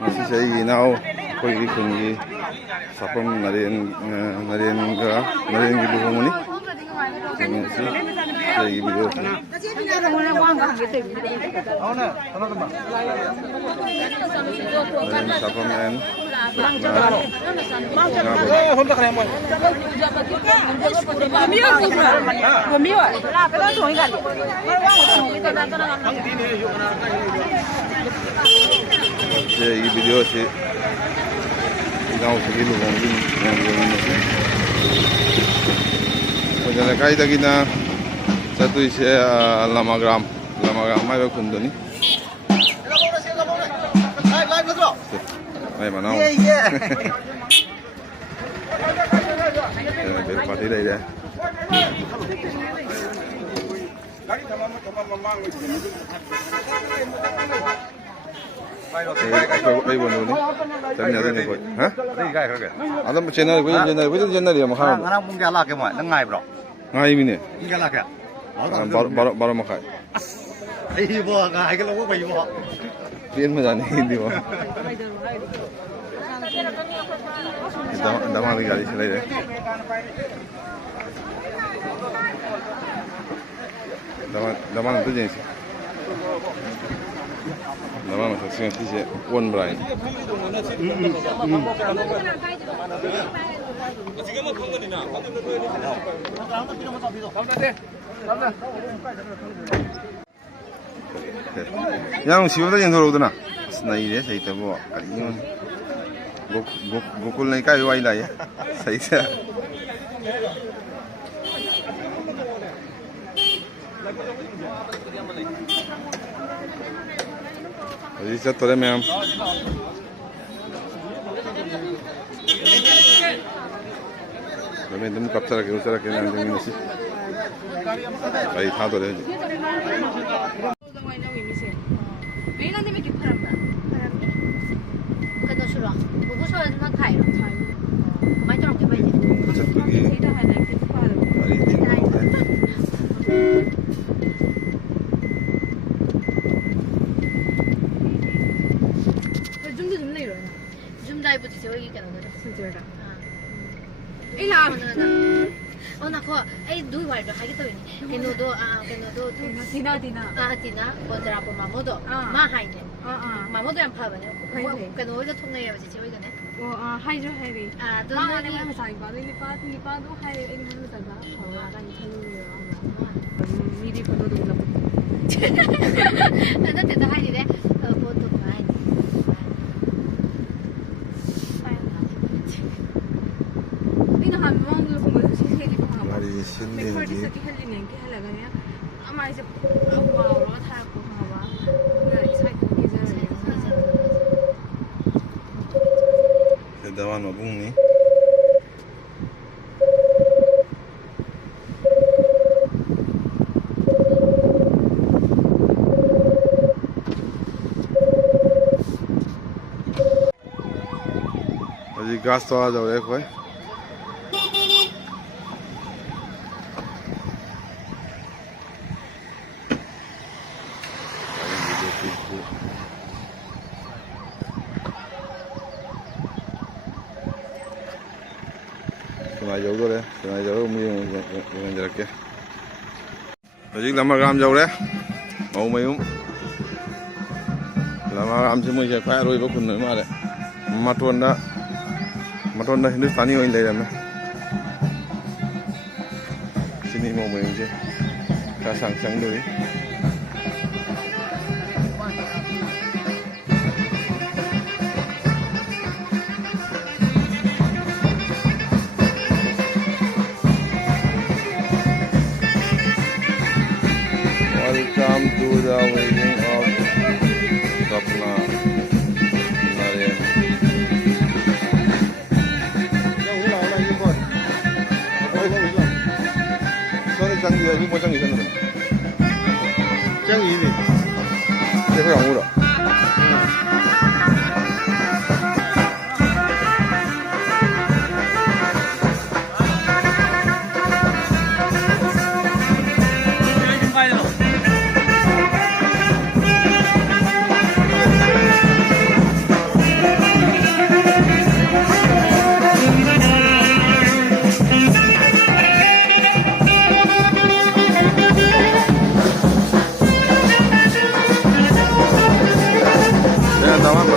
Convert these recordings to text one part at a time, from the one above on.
ꯉꯁꯤꯁꯦ ꯑꯩꯒꯤ ꯏꯅꯥꯎ ꯑꯩꯈꯣꯏꯒꯤ ꯈꯨꯟꯒꯤ ꯁꯥꯐꯝ ꯅꯔꯦꯟꯒꯤ ꯂꯨꯍꯣꯡꯕꯅꯤ ꯉꯁꯤ ꯑꯩꯒꯤ ꯚꯤꯗꯤꯑꯣꯁꯤ नरेन साफम एंड ये वीडियो से गाँव से लुहोंगी लेकाईदगिना चतुईसे लामाग्राम माइबा खुंदोनी Ay manaw. Pero pati dai dai. Ay bono ni. Tanya ni ko. Ha? Dai gai khar ga. Adam channel ya ma kha. Ngana pung kya la ke ma nang ngai bro. Ngai mi ne. Kya la kya. Baro ma khai. Ai bo ngai ke lo ko bai bo. Pian ma jane hindi bo. दमा भी गाड़ी चलाई रहे दमा तो जैसे दमा में सक्सेस किसे वन ब्राइन yang siapa yang dorong tu na? Senai dia saya tahu kali ini. Gokul नहीं का वाई लाई है सही से अजी से तोरे में हम मैं तुम कब से रखे उसे रखे ना जमीन से भाई था तोरे Tina, kontra po mamodo. Mahay ne. Mamodo yang pa ba ne? Kano wala thong na yaw si wala ne. Hay jo hay ri. Doon na ni ma sai ba ni pa do hay ni ma sa ba. Hawa kan thalo yo. Mi di photo do na. Ano te ta hay ni photo ba hay. Ina han mo do ko mo si heli pa. हमारी Sindhi Party sa heli ne ke hala ga ne. Ama isa awa ro tha ko hawa. Na isa ko ke ja ri. दवा नबुंग ni अजी घास तो आ जाओ एक भाई Senai jauh mungkin jarak ya. Jadi lama gram jauh deh, mau mayum. Lama gram sih mau siapa roi bakun nama ada. Matuan dah Hindustani orang lain mana. Sini mau mayum sih, kasang dulu. Welcome to the wedding of Sapna Narayan. Sorry, Changi, ini mau Changi sana. Changi ini. Siapa yang murah?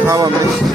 4번.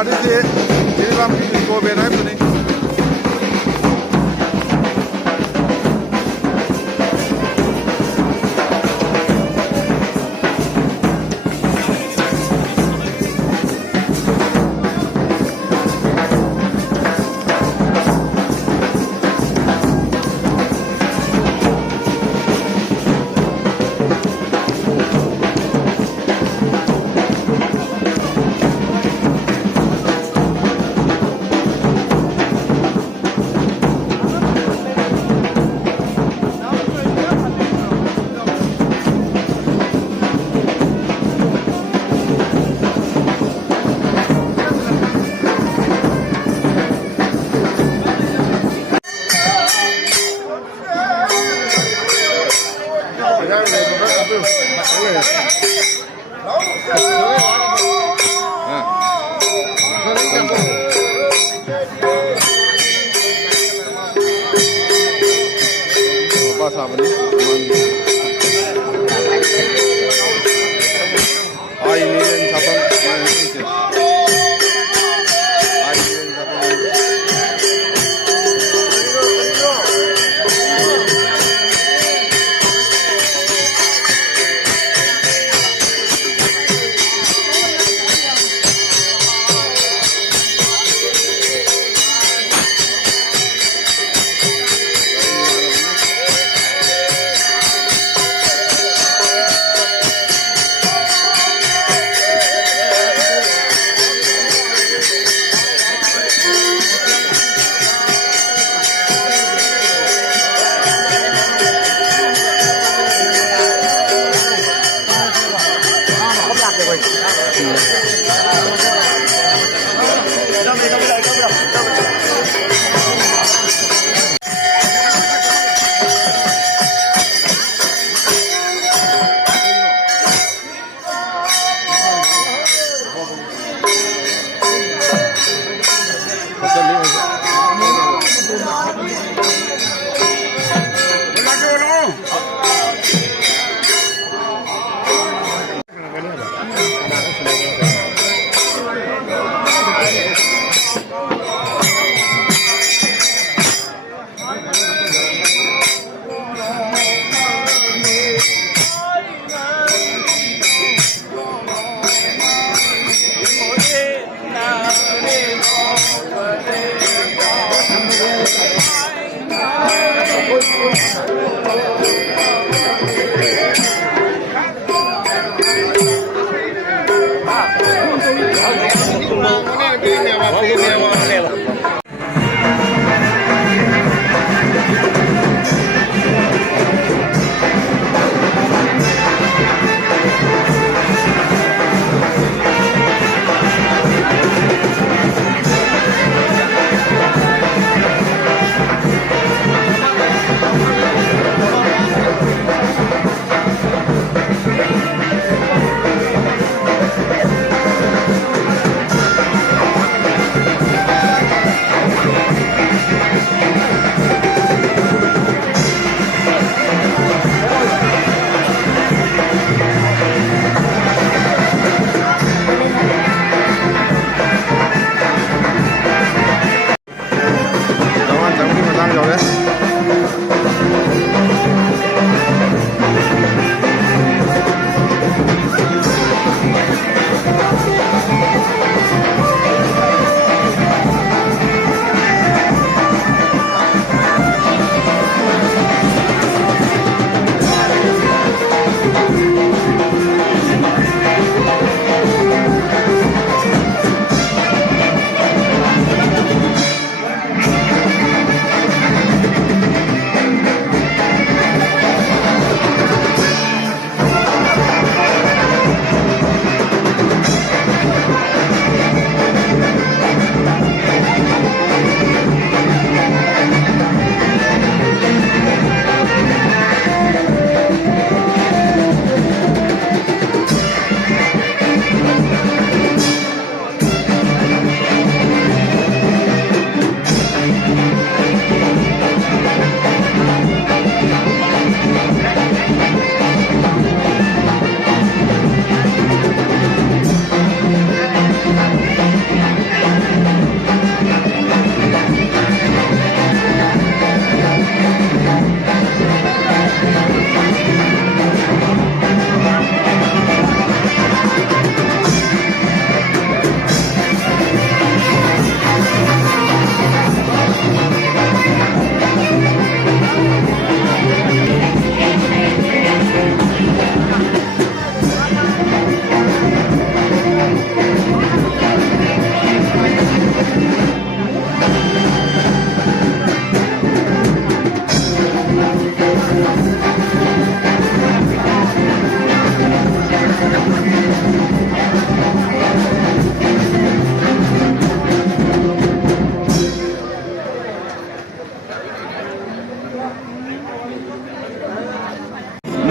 artist ini bang ko be na itu nih.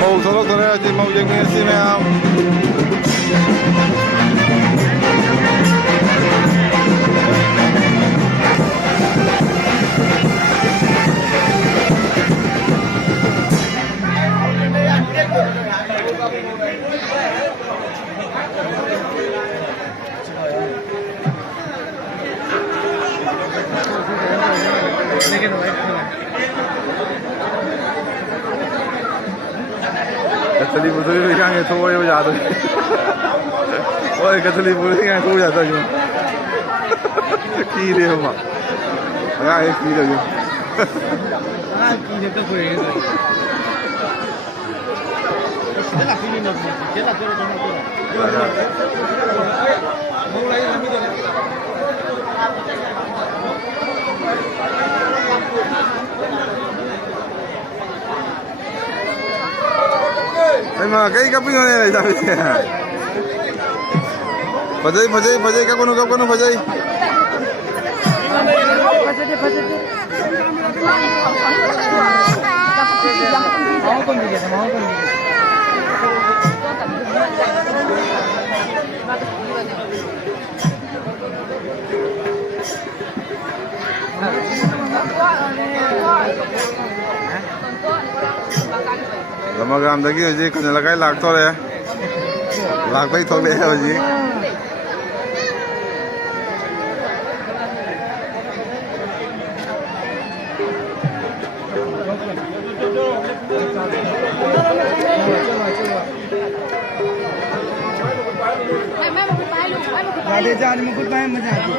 màu số đó là gì màu gì nghe xin em Kacali putri itu yang itu yang jatuh. Wah, kacali putri yang itu jatuh juga. Kiri apa? Enggak, kiri aja. Kiri itu boleh. Kita kiri nak, kita kiri nak. Mulai lagi dah. Emang kayak kaping mana ni tapi? Bajai kau kono bajai. Lama gram lagi hoji kena lagai lag to le lag bai thok le hoji गाड़ी जाने में कुछ time मजा आती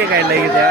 ते काय लई त्या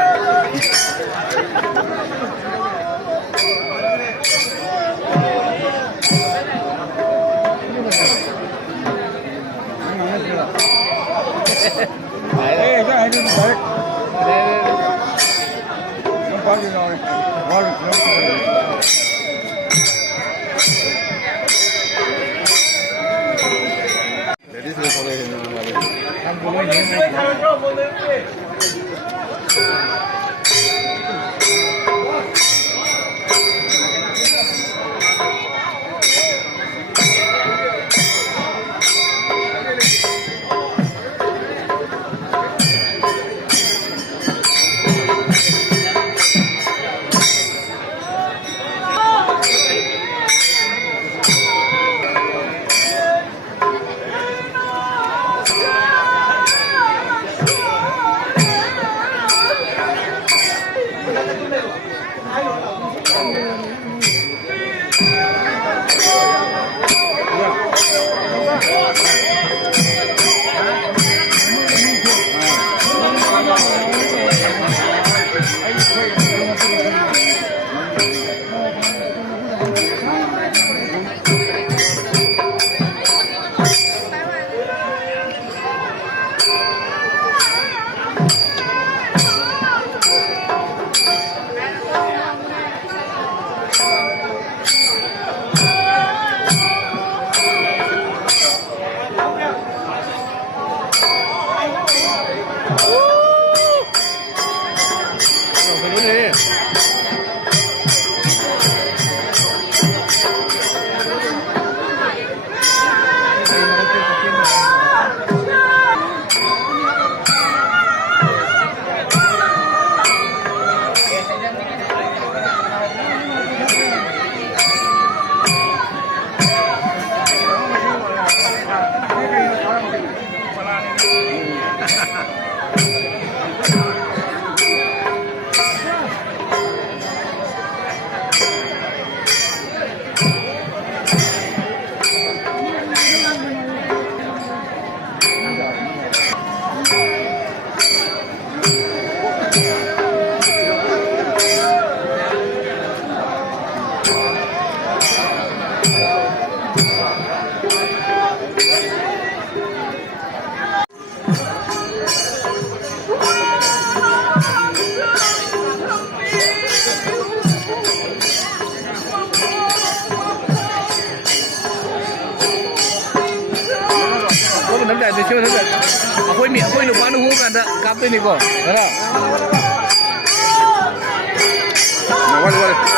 Akwai no panu hu kan da kape ni ko. Era. Vale.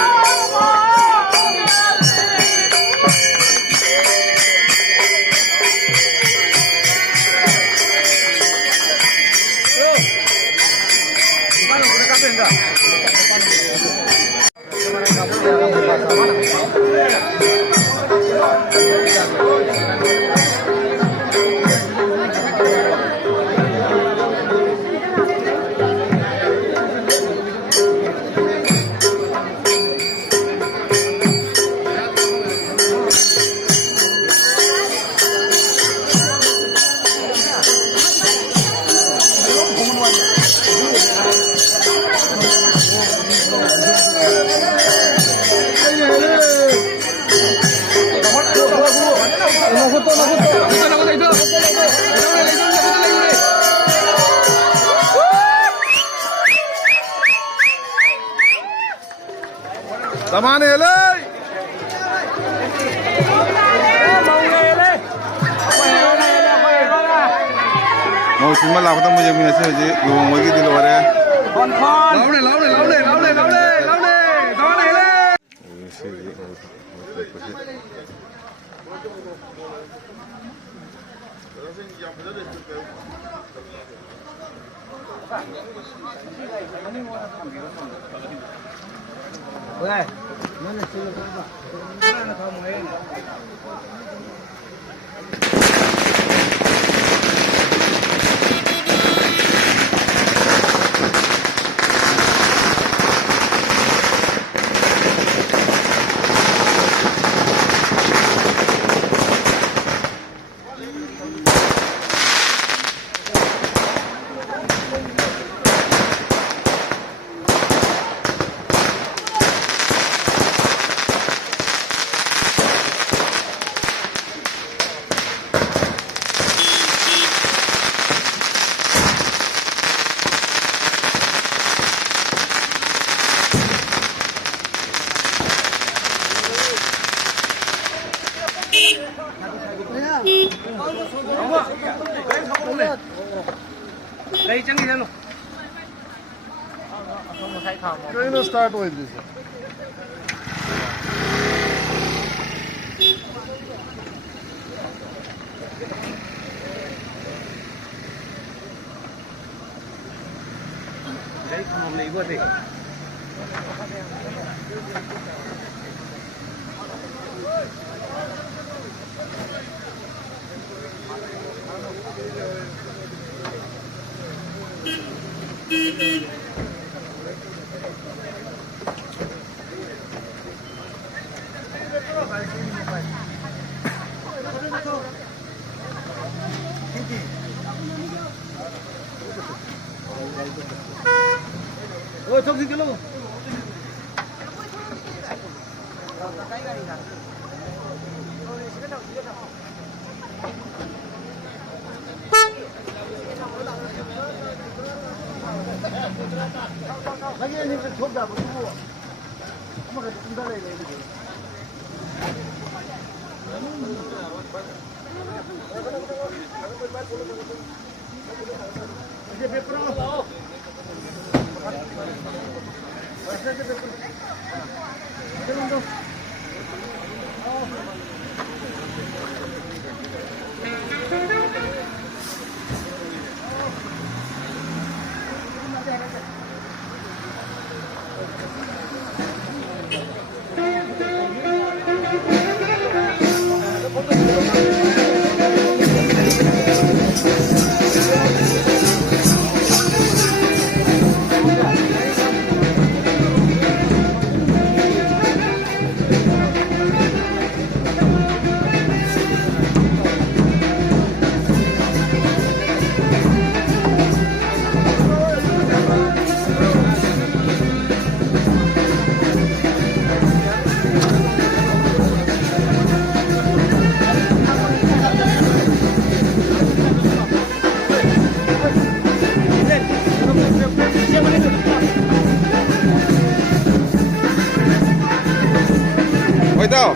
Zaman ele. Mau cuma lah kita mau jadi nasi aja, luang lagi di luar ya. Lawan ele. Oke. काही चांगली झालो ट्रेन स्टार्ट होईल तिथे काही काम नाही बघ ते चौकी किलो Oi, então.